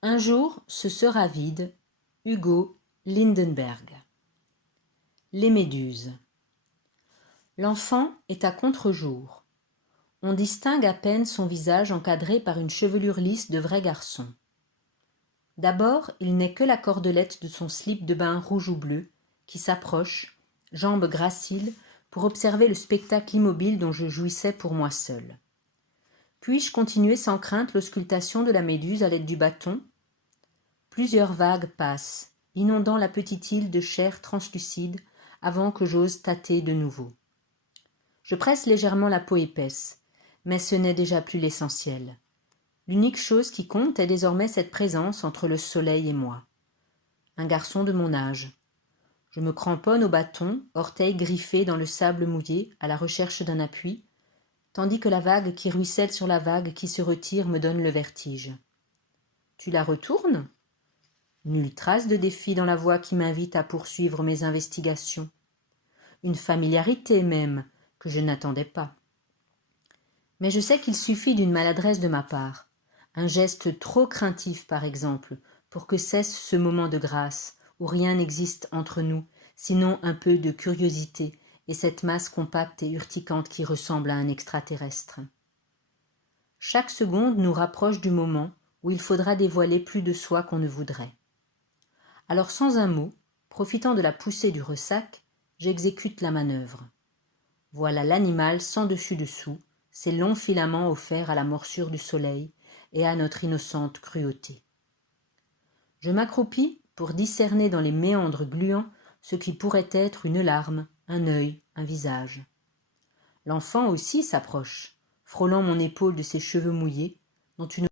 Un jour, ce sera vide. Hugo Lindenberg. Les méduses. L'enfant est à contre-jour. On distingue à peine son visage encadré par une chevelure lisse de vrai garçon. D'abord, il n'est que la cordelette de son slip de bain rouge ou bleu, qui s'approche, jambes graciles, pour observer le spectacle immobile dont je jouissais pour moi seul. Puis-je continuer sans crainte l'auscultation de la méduse à l'aide du bâton ? Plusieurs vagues passent, inondant la petite île de chair translucide avant que j'ose tâter de nouveau. Je presse légèrement la peau épaisse, mais ce n'est déjà plus l'essentiel. L'unique chose qui compte est désormais cette présence entre le soleil et moi. Un garçon de mon âge. Je me cramponne au bâton, orteils griffés dans le sable mouillé, à la recherche d'un appui, tandis que la vague qui ruisselle sur la vague qui se retire me donne le vertige. Tu la retournes ? Nulle trace de défi dans la voix qui m'invite à poursuivre mes investigations. Une familiarité même, que je n'attendais pas. Mais je sais qu'il suffit d'une maladresse de ma part, un geste trop craintif par exemple, pour que cesse ce moment de grâce, où rien n'existe entre nous, sinon un peu de curiosité et cette masse compacte et urticante qui ressemble à un extraterrestre. Chaque seconde nous rapproche du moment où il faudra dévoiler plus de soi qu'on ne voudrait. Alors sans un mot, profitant de la poussée du ressac, j'exécute la manœuvre. Voilà l'animal sans dessus-dessous, ses longs filaments offerts à la morsure du soleil et à notre innocente cruauté. Je m'accroupis pour discerner dans les méandres gluants ce qui pourrait être une larme, un œil, un visage. L'enfant aussi s'approche, frôlant mon épaule de ses cheveux mouillés, dont une